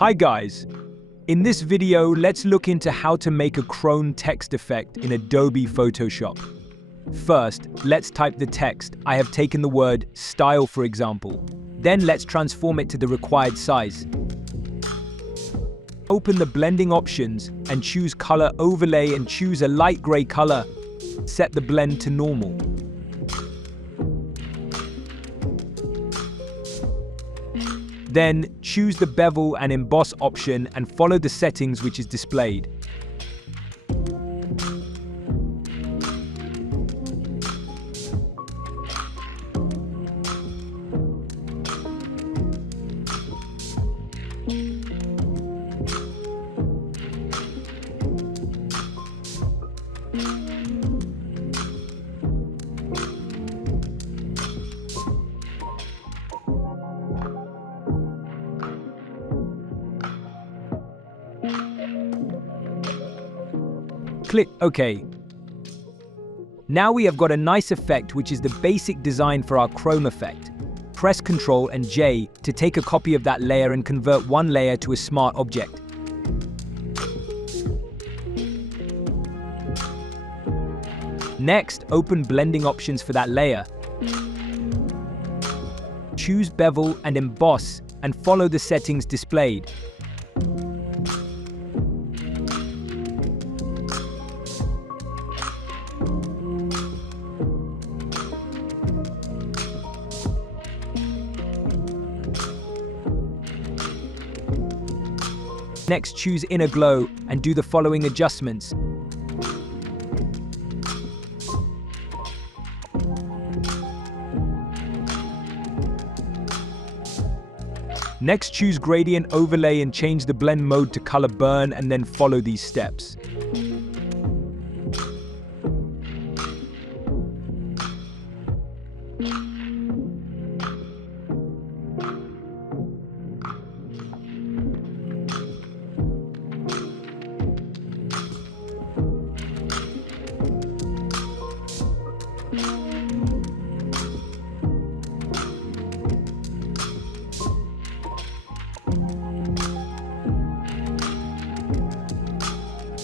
Hi guys! In this video, let's look into how to make a crone text effect in Adobe Photoshop. First, let's type the text. I have taken the word style for example. Then let's transform it to the required size. Open the blending options and choose color overlay and choose a light gray color. Set the blend to normal. Then choose the bevel and emboss option and follow the settings which is displayed. Click OK. Now we have got a nice effect which is the basic design for our crone effect. Press Ctrl and J to take a copy of that layer and convert one layer to a smart object. Next, open blending options for that layer. Choose bevel and emboss and follow the settings displayed. Next, choose Inner Glow and do the following adjustments. Next, choose Gradient Overlay and change the blend mode to Color Burn and then follow these steps.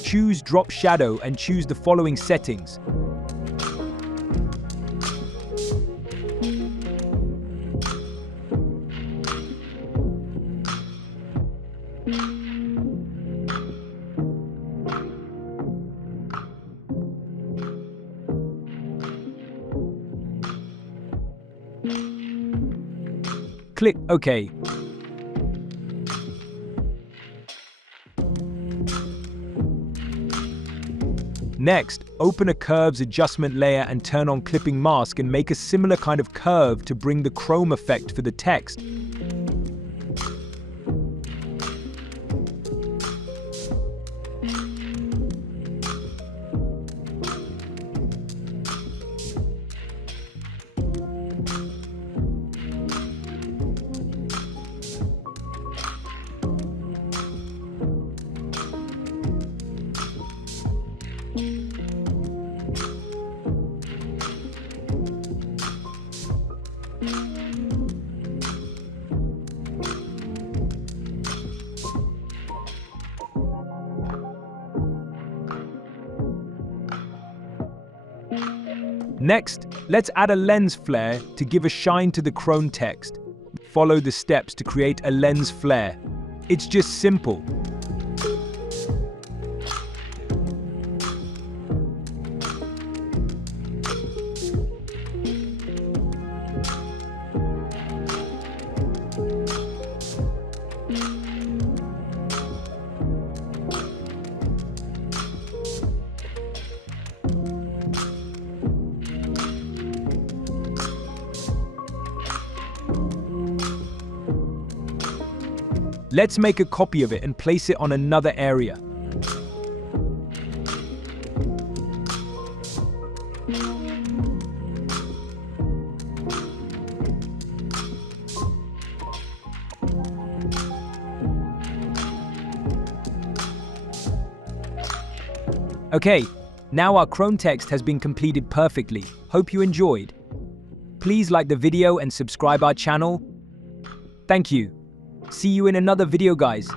Choose Drop Shadow and choose the following settings. Click OK. Next, open a Curves adjustment layer and turn on Clipping Mask and make a similar kind of curve to bring the chrome effect for the text. Next, let's add a lens flare to give a shine to the crone text. Follow the steps to create a lens flare. It's just simple. Let's make a copy of it and place it on another area. Okay, now our crone text has been completed perfectly. Hope you enjoyed. Please like the video and subscribe our channel. Thank you. See you in another video, guys.